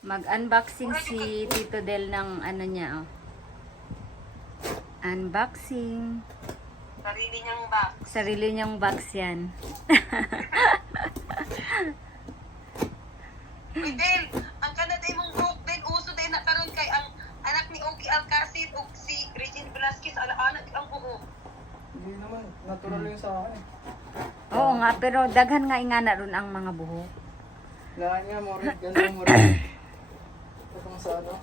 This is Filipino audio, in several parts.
Mag-unboxing si Tito Del ng ano niya, oh. Unboxing. Sarili niyang box. Sarili niyang box yan. Uy, Del, ang kanaday mong broke din, uso din na karon kay ang anak ni Ogie Alcacid o si Regine Velasquez, ala-anak ang buhok. Hindi naman, natural yung sa akin eh. Oo nga, pero daghan nga ingana ron ang mga buhok. Lahat nga, morid, ganda mo rin. Itong sa ano?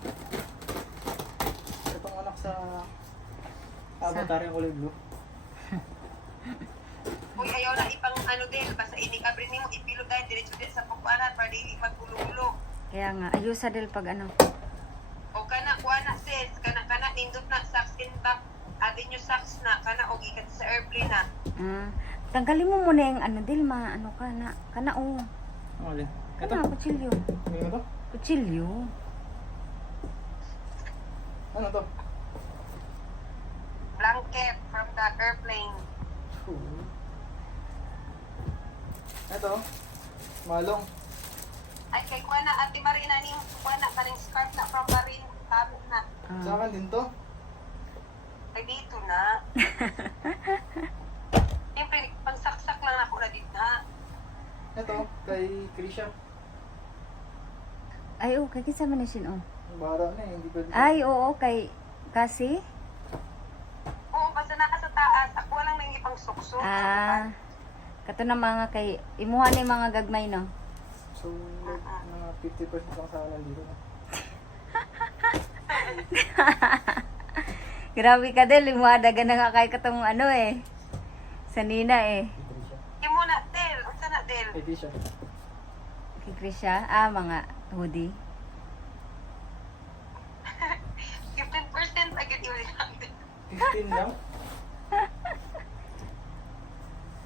Itong anak sa avatar yung kulay blue. Uy, ayaw na ipang ano din, basta inikabrin mo, ipilo dahil diretso din sa pupuanan para di magulong-ulong. Kaya nga, ayusa Del pag ano. O kana, kuha na sis, kana, nindot na, socks in back, atin yung socks na, kana, o gikat sa airplane na. Tanggalin mo muna yung ano Del, ano ka na. Kana oh. Ang alin? Ito? Kana, kutsilyo. Ano to? Kutsilyo. Ano to? Blanket from the airplane. Ito, malong. Ay, kay kuha na, ate Marina, ni kuha na, kaning scarf na from Marin, kamit na. Sa akin din to. Ay, dito na. Siyempre, pangsaksak lang ako na dito na. Ito, kay Krisha. Ay, oh, kay kisa man na siya, oh. Bara na eh, hindi ko... Ay, oo, kay kasi. Oo, basta naka sa taas, ako lang nang ipang suksok. Kato na mga kay, imuha na yung mga gagmay, no? So, like, mga 50% lang sa akin dito. Grabe ka Del, imuha daga na nga kay katong ano eh. Sanina eh. Kay Krisha. Hindi mo na, Del. Ang sana, Del. Kay Krisha. Kay Krisha, mga hoodie. 15% agad yun lang. 15 lang?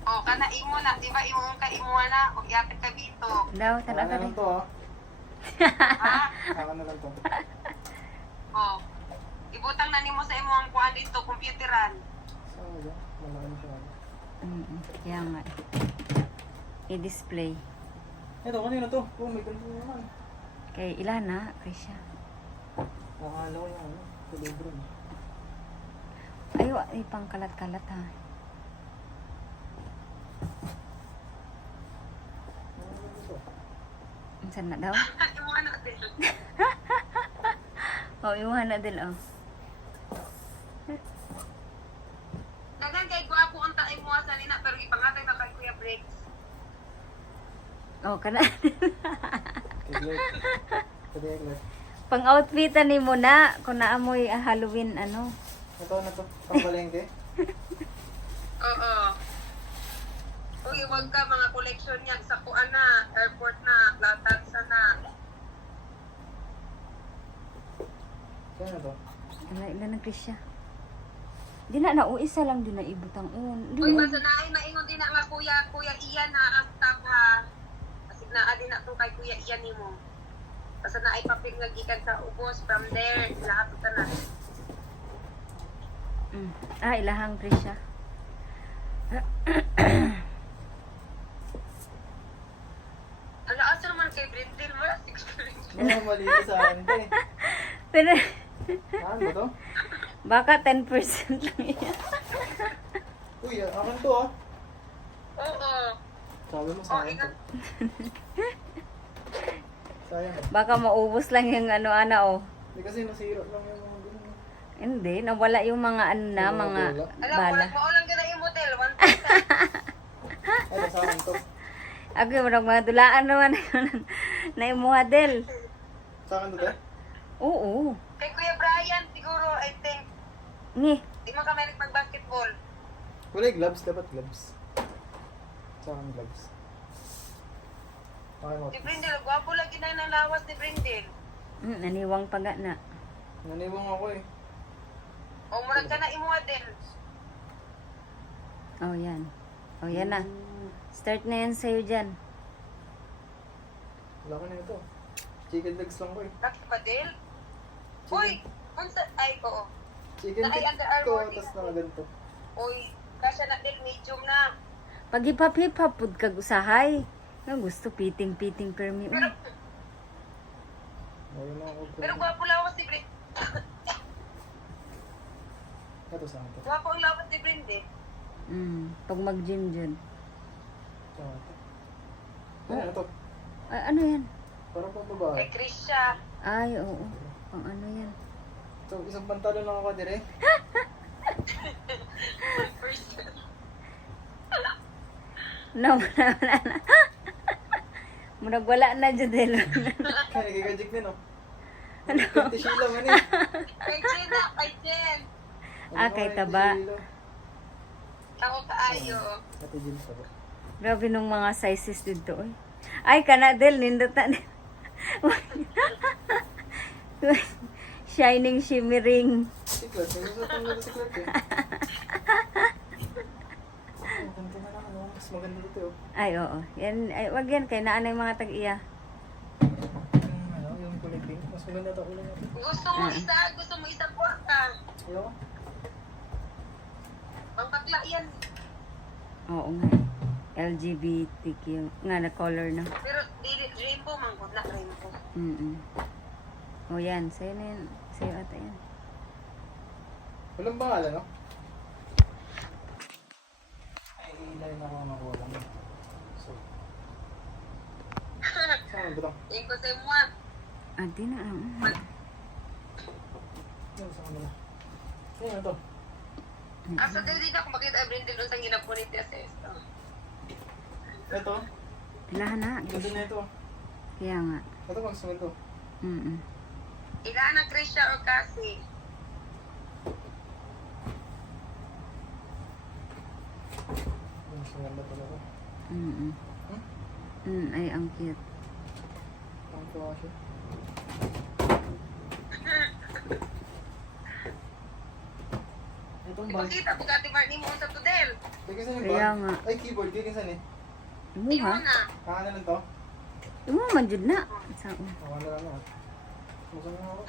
O, kana imo na. Diba, imo ka, imo na. O, yapit ka dito. Daw, Saka talaga na lang rin. to ah. Ha? Saka na lang to. O. Ibutang na nimo sa imo ang kuhan dito, computeran. Saan mo ba? Malaki na siya. Kaya nga. I-display. Ito, kanina to. Oh, may ganito naman. Kay ilan na, Krisha. Nakakala ko yung ano, kulibro. Ayaw, ay pang kalat-kalat ha. Saan na daw? Imo na, Del. Oh, imuha na Del, oh. Dagan kay guwapo ang taay mo sa nina, pero ipangatay na kay Kuya Breaks. Oh, kana. Kay Glenn. Kay Glenn. Pang outfitan ni mo na, kung naamoy Halloween, ano. Ito na to. Pambalengke. Oo. Uy, huwag ka mga collection niyan sa kuan na, airport na, Platansa na. Saan na to? Ilan na Krisha. Di na, isa lang din na ibutang un. Di Uy, na, basta na ay maingon din na nga kuya Ian na ang staff ha. Kasi naa din na itong kay Kuya Ian ni mo. Basta na ay papel nga gikan sa ubos from there, lahat ito na. ilahang Krisha. Ala, asa naman kay Brindle, wala experience. Oo, mali ito sa akin to eh. Pero, Saan ba to? baka 10% lang yan. Uy, akin to ah. Oo. Sabi mo sa Oh, akin to. ingat. Sayang. Baka maubos lang yung ano, oh. Hindi kasi nasira lang yung mga ganun. Hindi, nawala yung mga ano na, Yung mga mga bola. Alam, bala. maulang ka na yung motel, 1%. Ito sa akin to. Ako yung mga dulaan naman na imuha Del. Sa akin to te? Oo. Kay Kuya Brian, siguro, I think, Ngi. di mo ka merit mag-basketball. Kulay gloves, dapat gloves. Sa akin gloves. Okay mo. Si Brindle, gwapo lagi na ng lawas ni Brindle. Naniwang paga na. Naniwang ako eh. O, murag ka na imuha din. Oh, yan. Oh, yan na. Start na yan sa'yo dyan. Laki na ito. Chicken legs lang ko eh. Bakit pa, Del? Uy! Unsa? Ay, oo. Chicken Na ay, legs Under ko, Armour tapos din. nakaganto. Uy, kasya na Del, medium na. Pag ipap-hip-hop, pud kag usahay. Ang gusto, piting-piting permi. Pero, Ayun na ako. Pero gwapo lawas si Brenda. Ito sa akin. Gwapo ang lawas ni Brenda. Pag mag-gym dyan. Ito. Ano ito? Ay, ano yan? Parang pang babae. Kay Krisha. Ay, oo. Pang ano yan? Ito, isang pantalon lang ako dire. Person. No, wala na. Murag wala na dyan din. Kaya nagkikajik din, no? Ano? Pinti Sheila man eh. Kay Jen na, kay Jen. Kay Taba. Ako kaayo. Ate Jill pa ba? Grabe nung mga sizes dito, oy. Ay, kanadel, nindot na. Shining, shimmering. Siklat, may gusto pang ganda siklat eh. Maganda na lang, ano? Mas maganda dito, oh. Ay, oo. Yan, ay, wag yan. Kaya naanay mga tag-iya. Yung kulay pink. Mas maganda ito ulan natin. Gusto mo isa po ka. Ayaw ko. Pang bakla yan. Oo nga. LGBTQ. Nga, na color na. Pero rainbow man ko na rainbow. O yan. Sa'yo na yan. Sa'yo ata yan. Walang pangalan, no? Ay, ilay na ako makuha lang. So. Saan ba ito? Yung ko sa mga. Di na. Yan, saan ba? Yan, ito. Asa dili na kung makita Brindle doon sa ginapunit niya sa esto. Ito. Pilahan na. Ganda na ito. Kaya nga. Ito, mas maganda ito. Ilaan na Krisha or Cassie. Mas maganda pala ito. Ay, ang cute. Ang tuwa siya. Itong bag. Ipakita po Ate Marnie mo sa tudel. Kaya saan yung Kaya bag? nga. Ay, keyboard. Kaya saan eh? Imo Di mo ha? na. Kaka na lang to? Imo man jud na. Saan? Kaka na lang na. Musan na ako.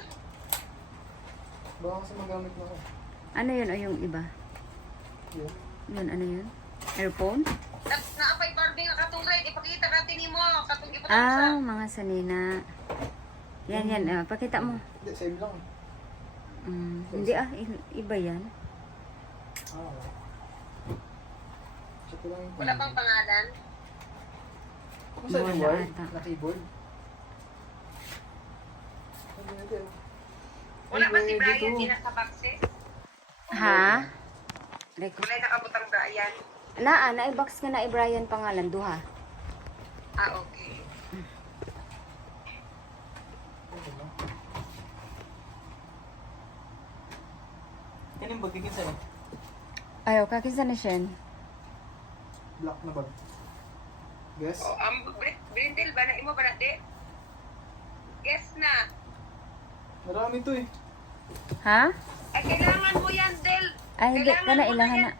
Baka kasi magamit na ako. Ano yun o yung iba? Yun. Yun, ano yun? Earphone? Naapay Barbie nga katulad. Ipakita natin ni mo. Katong ipakita sa... Mga sanina. Yan. Pakita mo. Hindi, same lang. Hindi iba yan. Wala. Check ko lang yung Wala pang pangalan. Kung saan yung Wala word? ata. Na keyboard? Hindi. Wala ba si Ay, Brian dito. di na sa boxes? Ha? Like, Wala nakabutang Brian. na-box nga na Brian pangalan, duha. Ah, okay. Yan yung bag. Kikin saan eh? Ayaw, kakisa na siya. Black na bag. Guess? O, Brindle ba na imo ba na di? Guess na. Marami to eh. Ha? Ay, kailangan mo yan, Del. Ay, hindi ka na, ilahan na.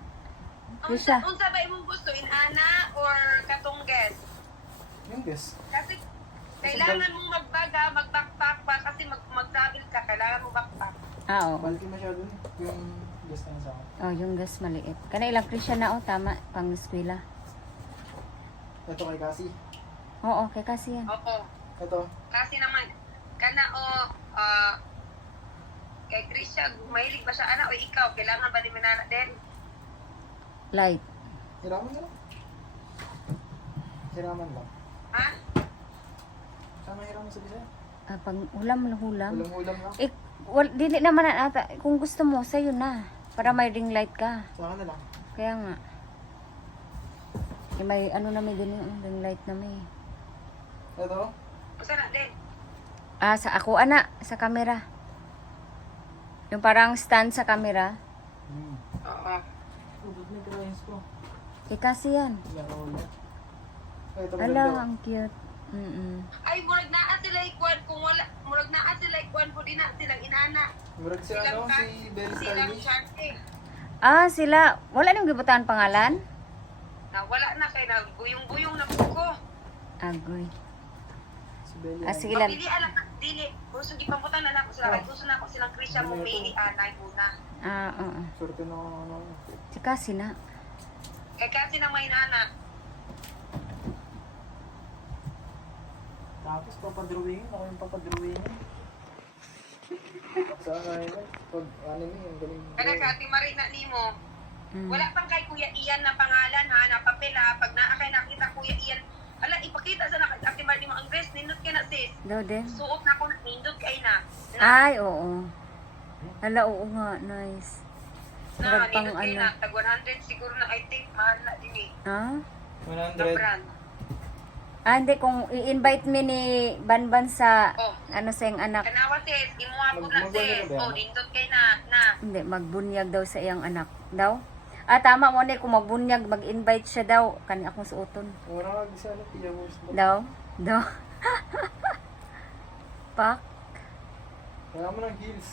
Krisha. Unsa ba imong gusto? Inana or katong guess? Yung guess. Kasi kailangan mong mag-backpack pa kasi mag-travel ka. Kailangan mo backpack. Oo. Balki masyado eh. Yung guess na sa akin. Yung gas maliit. Kana ilang Krisha na, tama. Pang eskwela. Ito kay Cassie. Oo, kay kasi yan. Opo. Ito. Kasi naman, kay Krisha, mahilig ba siya, o ikaw, kailangan ba ni Manana din? Light. Hiraman na lang. Hiraman lang. Ha? Saan na hiraman sa Bisaya? Pang hulam. Ulam-ulam lang. Dili naman na ata. Kung gusto mo, sa'yo na. Para may ring light ka. Sa akin na lang. Kaya nga. May ano na may din yung ring light na may. Ito. Usa na din. Sa ako, sa camera. Yung parang stand sa camera. Oo. Ubod na drawings ko. Kay kasi yan. Nakahuli. Ito Ala, maganda. ang cute. Ay, murag naa sila ikuan. Kung wala, murag naa sila ikuan po din na silang inana. Murag si ano, si Belle Silang Stylish. charte. Sila. Wala nang gibutan pangalan? Na wala na kay na buyong-buyong na buko. Agoy. Si Belle. Sige lang. Pili ala dili. Gusto di pamputan na ako sila. Kay gusto na ako silang Krisha mo may anay muna. Oo. Swerte na ano. Si kasi na. Kay kasi nang may inana. Tapos papadrawingin. Ako yung papadrawingin. Sana yun. Pag anime, ang galing. Kada sa Ate Marina nimo, Mm. wala pang kay Kuya Ian na pangalan ha, na papel ha. Pag naa kay nakita Kuya Ian, hala, ipakita sa Ate Marina mo ang dress, nindot ka na sis. Daw din. Suot na ko, nindot kay na. Ay, oo. Hala, oo nga. Nice. Na, Murag pang nindot kay ano. na. Tag 100 siguro na, I think, mahal na din eh. Ha? Na 100. brand. Ah, hindi. Kung i-invite me ni Banban sa, Oh, ano sa iyang anak. kanawa sis, imuha po na Magwala sis. ka ba? Oh, nindot kay na. Na. Hindi, magbunyag daw sa iyang anak. Daw? Ah, tama mo ni. Kung magbunyag, mag-invite siya daw. Kani akong suoton. Mura ka sa ano, Pia Wars. Daw? Daw? Pak? Kaya mo ng heels.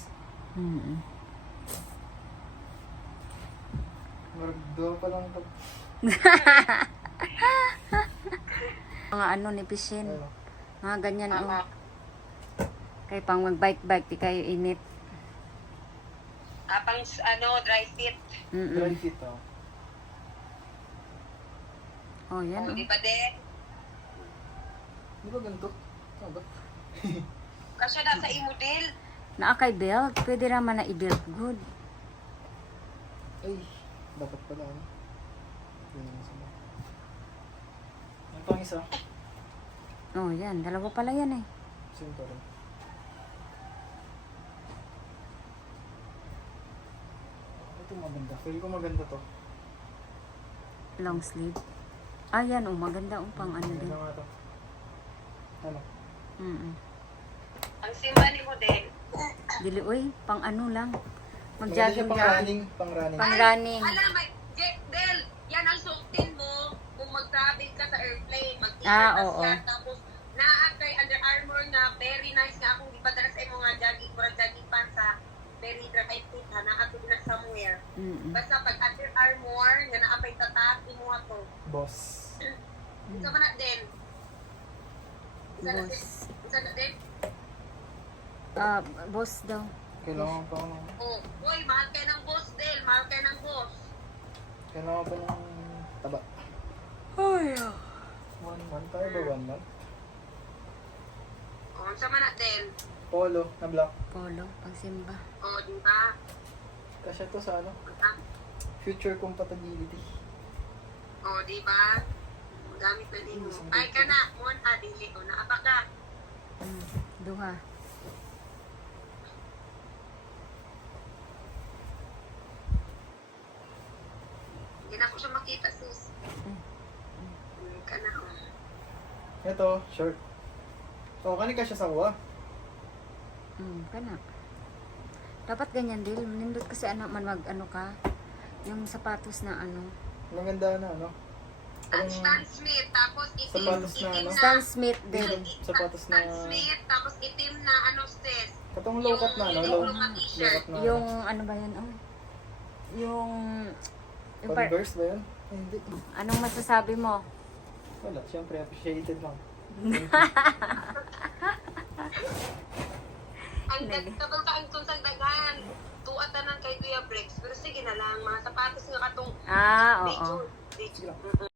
Mm. Maragdo pa lang pag... Mga ano ni Pishin. Ano. Mga ganyan. Oh. Tama. Kaya pang mag-bike-bike, di kayo init. Pang ano, dry fit. Dry Mm-mm. fit, oh. Oh, yan. Oh, Oh. di ba din? Di ba ganito? Ano ba? Kasi nasa i-model. Naa kay belt. Pwede naman na i-belt good. Ay, dapat pala ano. Ganyan na sila. Ang pang isa. Oh, yan. Dalawa pala yan eh. Same pa rin. Ito maganda. Feel ko maganda to. Long sleeve. Ah, yan. Oh, maganda. Oh, pang ano din. Ano nga to? Ano? Mm-mm. Ang simba ni model. Dili, uy. Pang ano lang. Maganda siya Mag-jogging pang ka. running. Pang running. Pang running. Alam, Del, yan ang suotin mo kung mag-travel ka sa airplane. Mag-t-shirt Ah, na oo. siya, tapos naa kay Under Armour na very nice nga akong ipadala sa imo nga jogging, murag jogging pants sa very dry fit ha, naa to na somewhere. Mm-mm. Basta pag Under Armour nga naa pay tatak imo to. Boss. Isa man na din. Isa na din. Boss. Isa na din. Ah, boss daw. Kailangan pa ng... Oh, boy, mahal kayo ng boss, Del. Mahal kayo ng boss. Kailangan pa ng taba. Ay, 1 month tayo ba 1 month? Oh, isa man na din. Polo na black. Polo. Pang simba. Oh, di ba? Kasi to sa ano? Ah, Future compatibility. oh, di ba? Gamit na din mo. Ay ka na. Mon, dili. O, naapa ka. Duha. Hindi na ko siya makita, sis. Ka na. Oh. Ito, short. So, kani ka siya sa uwa. Kana. Dapat ganyan din. Nindot kasi anak man mag ano ka. Yung sapatos na ano. Maganda na, ano? Ang Parang Stan Smith, tapos itim, sapatos na, itim ano? na. Stan Smith din. sapatos na... Stan Smith, tapos itim na, ano, sis. Katong low cut na, no? Low, Yung mga low t-shirt. cut na. Yung ano ba yan? Oh. Yung Converse ba yun? Ay, hindi. anong masasabi mo? Wala, syempre appreciated lang. Ang dagdagan ka ang tunsang daghan. Tuatanan kay Kuya Brex. Pero sige na lang, mga sapatos nga katong Ah, oo. day Sige lang.